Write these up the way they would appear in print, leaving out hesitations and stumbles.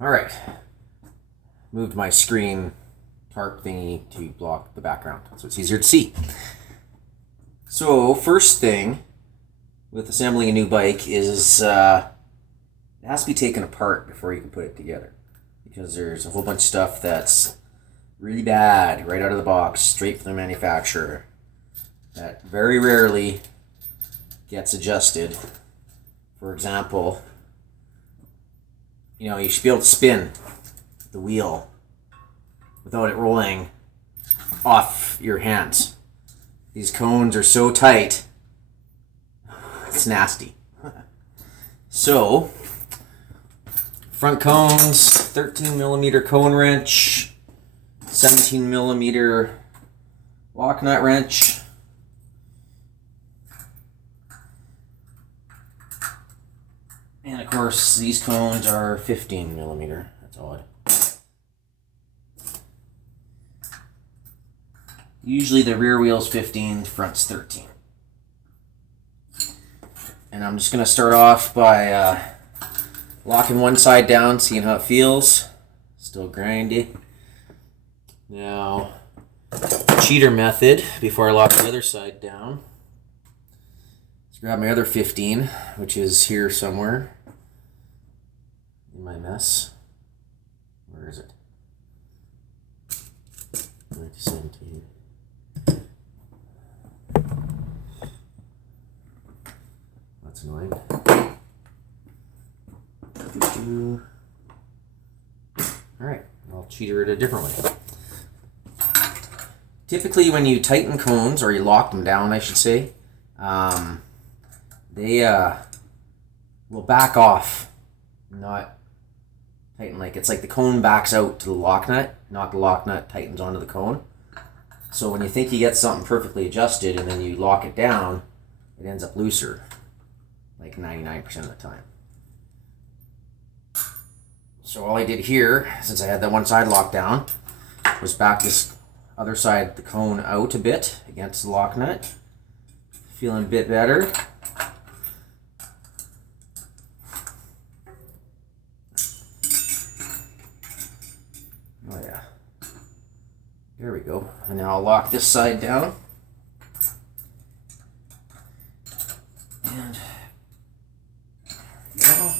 All right. Moved my screen tarp thingy to block the background so it's easier to see. So first thing with assembling a new bike is it has to be taken apart before you can put it together, because there's a whole bunch of stuff that's really bad right out of the box, straight from the manufacturer, that very rarely gets adjusted. For example, you should be able to spin the wheel without it rolling off your hands. These cones are so tight, it's nasty. So, front cones, 13mm cone wrench, 17mm lock nut wrench, and of course these cones are 15mm. That's odd. Usually the rear wheel's 15, front's 13. And I'm just going to start off by locking one side down, seeing how it feels. Still grindy. Now, cheater method, before I lock the other side down. Let's grab my other 15, which is here somewhere in my mess. Where is it? 1917. That's annoying. Alright, I'll cheater it a different way. Typically when you tighten cones, or you lock them down I should say, they will back off, not tighten. Like it's like the cone backs out to the lock nut, not the lock nut tightens onto the cone. So when you think you get something perfectly adjusted and then you lock it down, it ends up looser, like 99% of the time. So all I did here, since I had that one side locked down, was back this other side, the cone out a bit against the lock nut. Feeling a bit better. Oh yeah. There we go. And now I'll lock this side down. And there we go.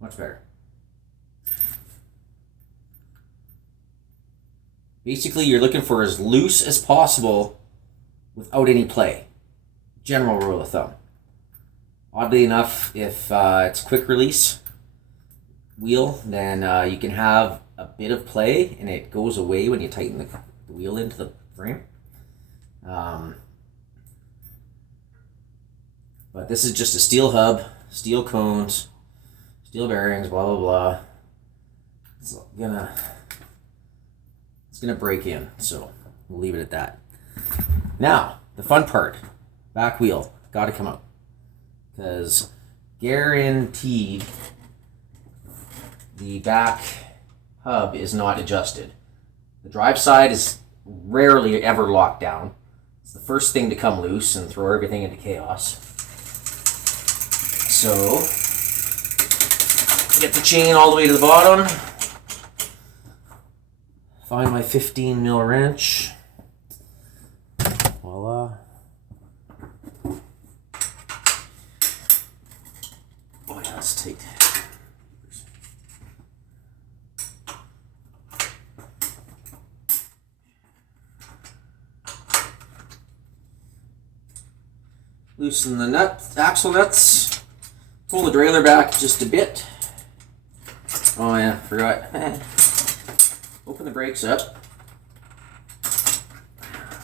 Much better. Basically, you're looking for as loose as possible without any play. General rule of thumb. Oddly enough, if it's quick release wheel, then you can have a bit of play and it goes away when you tighten the wheel into the frame. But this is just a steel hub, steel cones, steel bearings, blah blah blah. It's gonna break in, so we'll leave it at that. Now, the fun part, back wheel, gotta come out. Because guaranteed the back hub is not adjusted. The drive side is rarely ever locked down. It's the first thing to come loose and throw everything into chaos. So, get the chain all the way to the bottom. Find my 15mm wrench. Voila. Oh yeah, let's take loosen the axle nuts. Pull the derailleur back just a bit. Oh yeah, forgot. Open the brakes up.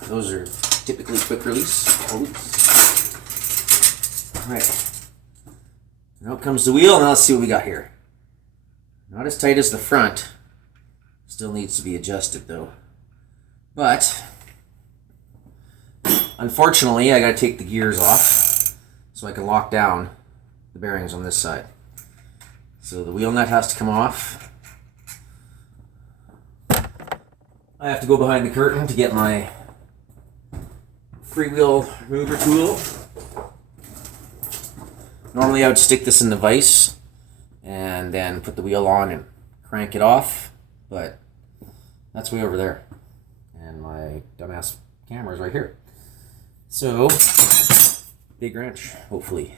Those are typically quick release. Alright. Now comes the wheel. Now let's see what we got here. Not as tight as the front. Still needs to be adjusted though. But unfortunately, I gotta take the gears off so I can lock down the bearings on this side. So the wheel nut has to come off. I have to go behind the curtain to get my freewheel remover tool. Normally I would stick this in the vise and then put the wheel on and crank it off, but that's way over there. And my dumbass camera is right here. So, big wrench, hopefully.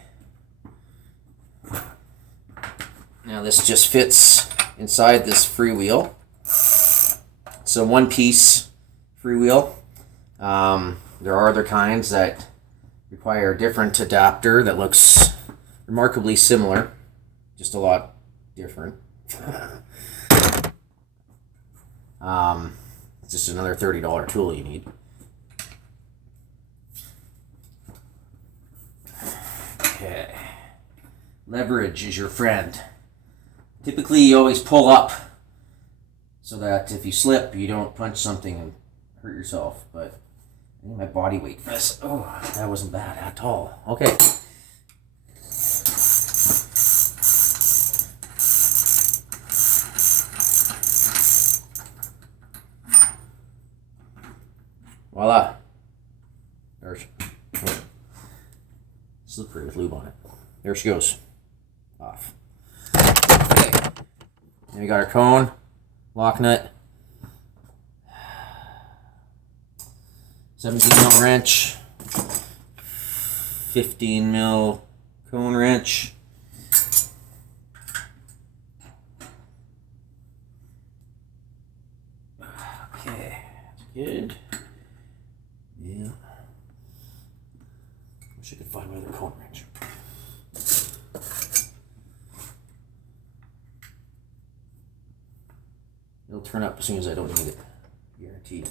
Now this just fits inside this freewheel. So one piece freewheel. There are other kinds that require a different adapter that looks remarkably similar, just a lot different. It's just another $30 tool you need. Okay. Leverage is your friend. Typically you always pull up so that if you slip you don't punch something and hurt yourself, but I need my body weight for this. Oh, that wasn't bad at all. Okay. Voila. There's slippery with lube on it. There she goes. Off. Okay. Then we got our cone, lock nut, 17 mil wrench, 15 mil cone wrench. Okay, that's good. Yeah. Wish I could find my other cone wrench. It'll turn up as soon as I don't need it. Guaranteed.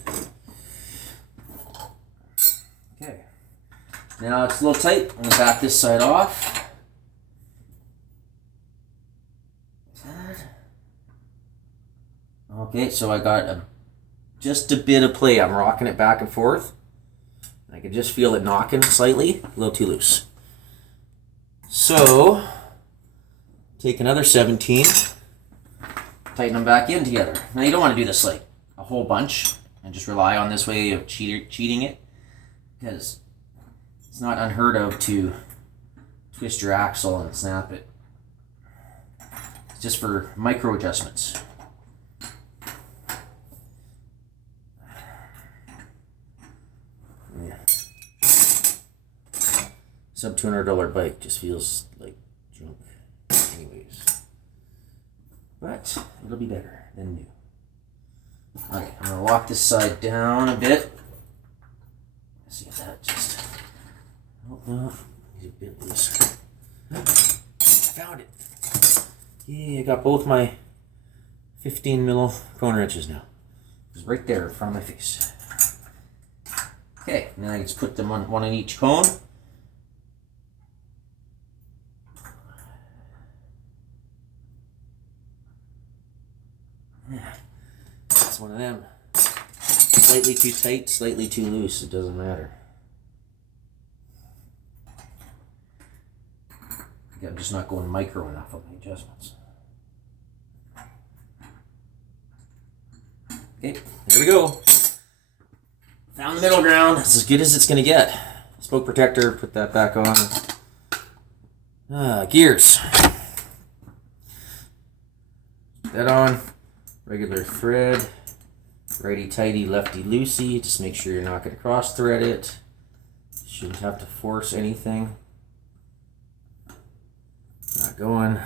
Okay. Now it's a little tight. I'm going to back this side off. Okay, so I got just a bit of play. I'm rocking it back and forth. I can just feel it knocking slightly. A little too loose. So, take another 17. Tighten them back in together. Now you don't want to do this like a whole bunch and just rely on this way of cheating it, because it's not unheard of to twist your axle and snap it. It's just for micro adjustments. Yeah. Sub $200 bike just feels like junk anyways. But it'll be better than new. Okay, I'm going to lock this side down a bit. Let's see if that just... Oh, no. He's a bit loose. I found it. Yeah, I got both my 15 mil cone wrenches now. It's right there in front of my face. Okay, now I just put them on one on each cone. It's one of them. Slightly too tight, slightly too loose, it doesn't matter. I'm just not going micro enough on my adjustments. Okay, there we go. Found the middle ground. It's as good as it's going to get. Spoke protector, put that back on. Gears. Put that on. Regular thread. Righty tighty, lefty loosey. Just make sure you're not going to cross thread it. Shouldn't have to force anything. Not going.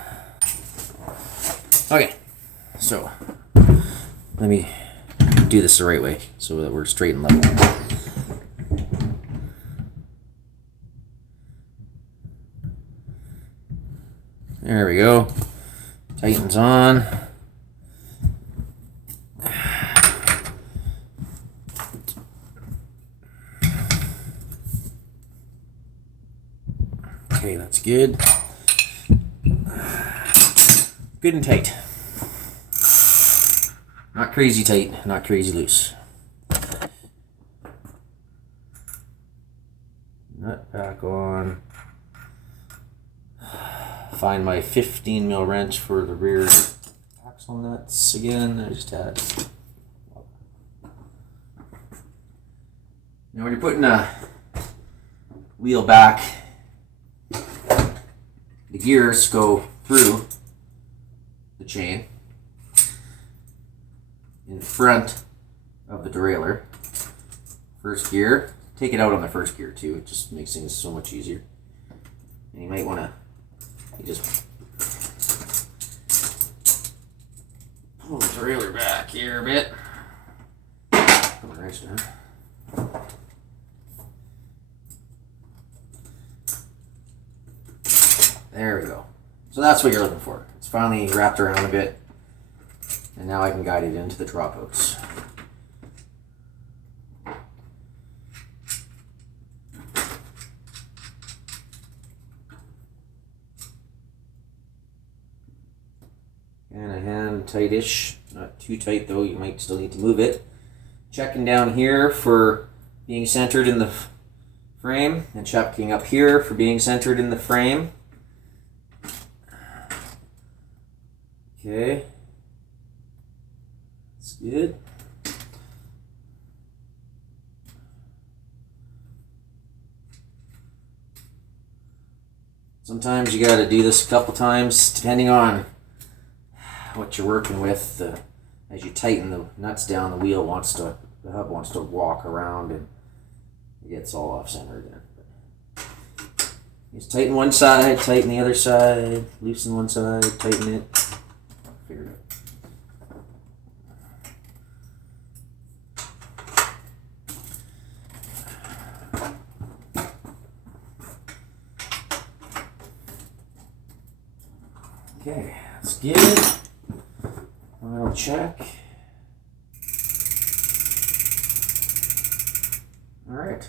Okay, so let me do this the right way so that we're straight and level. There we go. Tightens on. Okay, that's good. Good and tight. Not crazy tight, not crazy loose. Nut back on. Find my 15 mil wrench for the rear axle nuts again. I just had. Now when you're putting a wheel back, the gears go through the chain in front of the derailleur. First gear, take it out on the first gear too. It just makes things so much easier. And you might want to just pull the derailleur back here a bit. Right down. There we go. So that's what you're looking for. It's finally wrapped around a bit, and now I can guide it into the dropouts. And a hand tightish, not too tight though, you might still need to move it. Checking down here for being centered in the frame, and checking up here for being centered in the frame. Okay, that's good. Sometimes you got to do this a couple times depending on what you're working with. As you tighten the nuts down, the hub wants to walk around and it gets all off center again. Just tighten one side, tighten the other side, loosen one side, tighten it. Figure it out. Okay, that's good. I'll check. All right,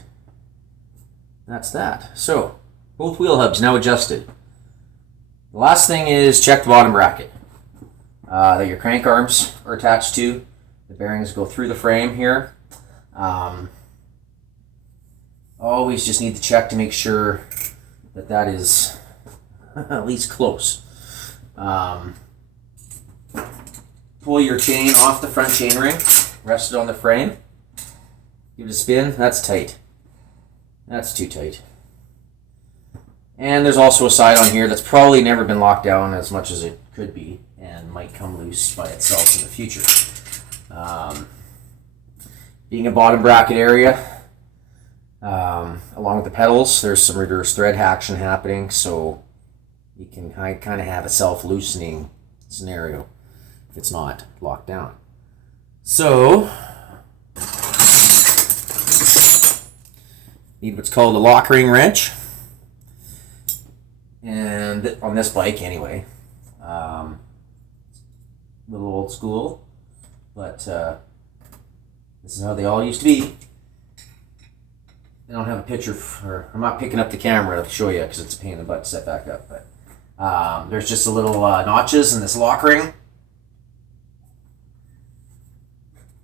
that's that. So both wheel hubs now adjusted. The last thing is check the bottom bracket that your crank arms are attached to. The bearings go through the frame here. Always just need to check to make sure that that is at least close. Pull your chain off the front chain ring, rest it on the frame, give it a spin. That's tight. That's too tight. And there's also a side on here that's probably never been locked down as much as it could be and might come loose by itself in the future. Being a bottom bracket area, along with the pedals, there's some reverse thread action happening, so you can kind of have a self-loosening scenario if it's not locked down. So, need what's called a lock ring wrench. And on this bike anyway, a little old school, but this is how they all used to be. I don't have a picture, I'm not picking up the camera to show you because it's a pain in the butt to set back up, but there's just a little notches in this lock ring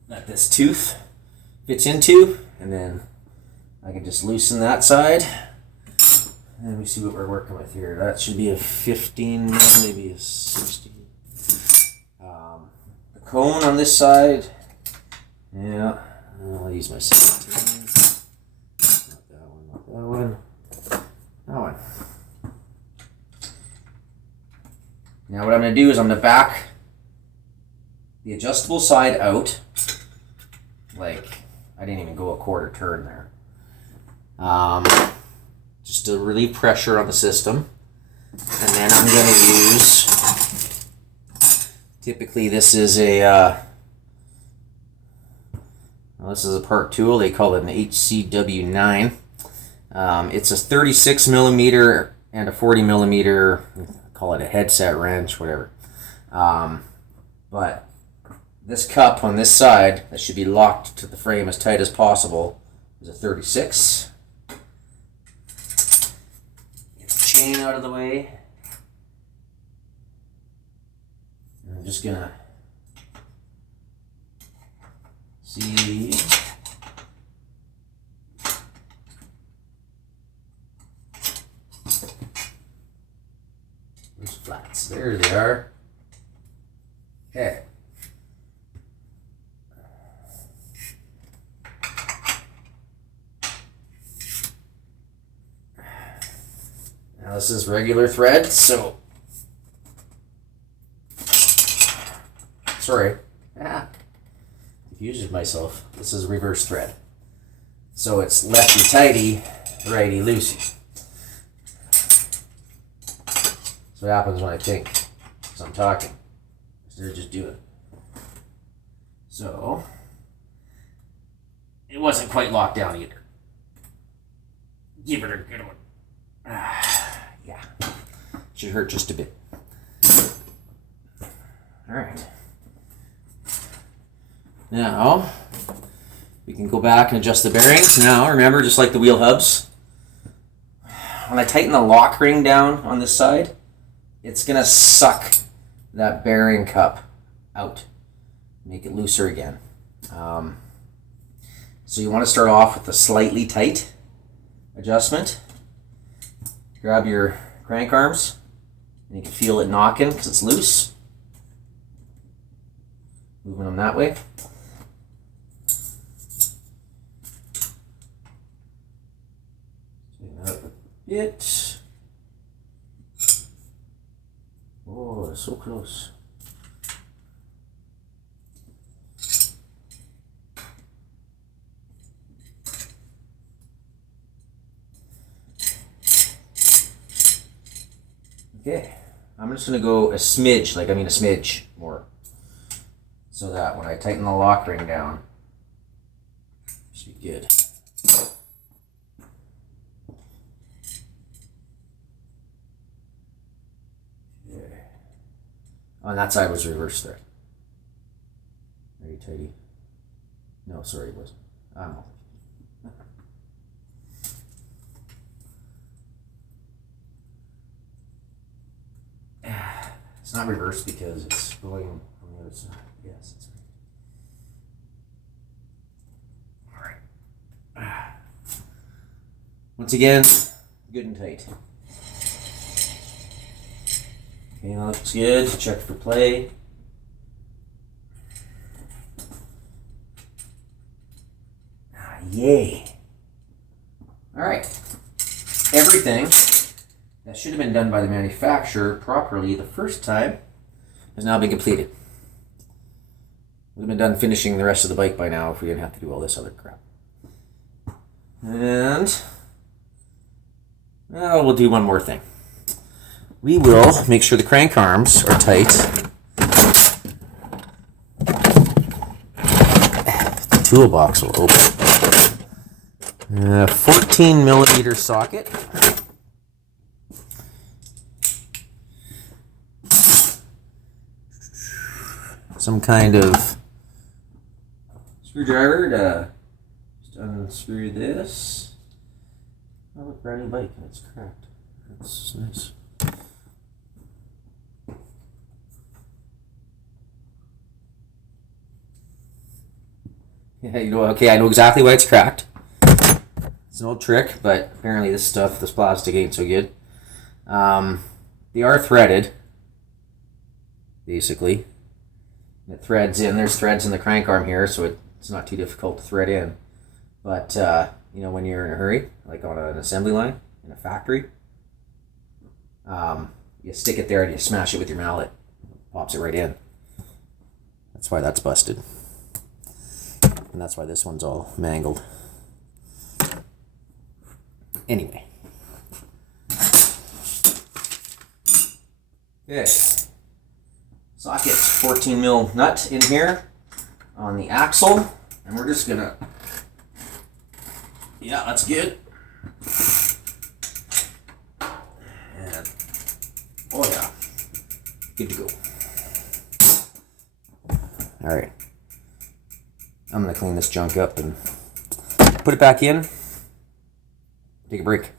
that this tooth fits into, and then I can just loosen that side. And let me see what we're working with here. That should be a 15, maybe a 16. The cone on this side, yeah, I'll use my 17. Not that one, not that one. That one. Now what I'm going to do is I'm going to back the adjustable side out. Like, I didn't even go a quarter turn there. Just to relieve pressure on the system. And then I'm going to use, typically this is a, well, this is a part tool. They call it an HCW9. It's a 36 millimeter and a 40 millimeter, call it a headset wrench, whatever. But this cup on this side that should be locked to the frame as tight as possible is a 36. Get the chain out of the way. And I'm just gonna see. Those flats, there they are. Okay. Now This is regular thread, so sorry. Confused myself. This is reverse thread. So it's lefty tighty, righty loosey. That's what happens when I think, because I'm talking. Instead of just doing. So it wasn't quite locked down either. Give it a good one. Yeah. Should hurt just a bit. Alright. Now, we can go back and adjust the bearings. Now, remember, just like the wheel hubs, when I tighten the lock ring down on this side, it's going to suck that bearing cup out. Make it looser again. So you want to start off with a slightly tight adjustment. Grab your crank arms, and you can feel it knocking because it's loose. Moving them that way. Tighten that up a bit. Oh, it's so close. Okay, I'm just going to go a smidge more, so that when I tighten the lock ring down, it should be good. Okay. On that side was reverse thread. Very tighty. No, sorry, it wasn't. I don't know. It's not reversed because it's going on the other side. Yes, that's right. Alright. Once again, good and tight. Okay, that looks good. Check for play. Yay. Alright. Everything that should have been done by the manufacturer properly the first time has now been completed. Would have been done finishing the rest of the bike by now if we didn't have to do all this other crap. And we'll do one more thing. We will make sure the crank arms are tight. The toolbox will open. 14 millimeter socket. Some kind of screwdriver to just unscrew this. Oh, look, brand new bike and it's cracked. That's nice. Yeah, okay, I know exactly why it's cracked. It's an old trick, but apparently this plastic ain't so good. They are threaded, basically. It threads in. There's threads in the crank arm here, so it's not too difficult to thread in. But, when you're in a hurry, like on an assembly line in a factory, you stick it there and you smash it with your mallet. It pops it right in. That's why that's busted. And that's why this one's all mangled. Anyway. Okay. Socket 14 mil nut in here on the axle, and we're just gonna, yeah, that's good. And oh yeah, good to go. All right, I'm gonna clean this junk up and put it back in. Take a break.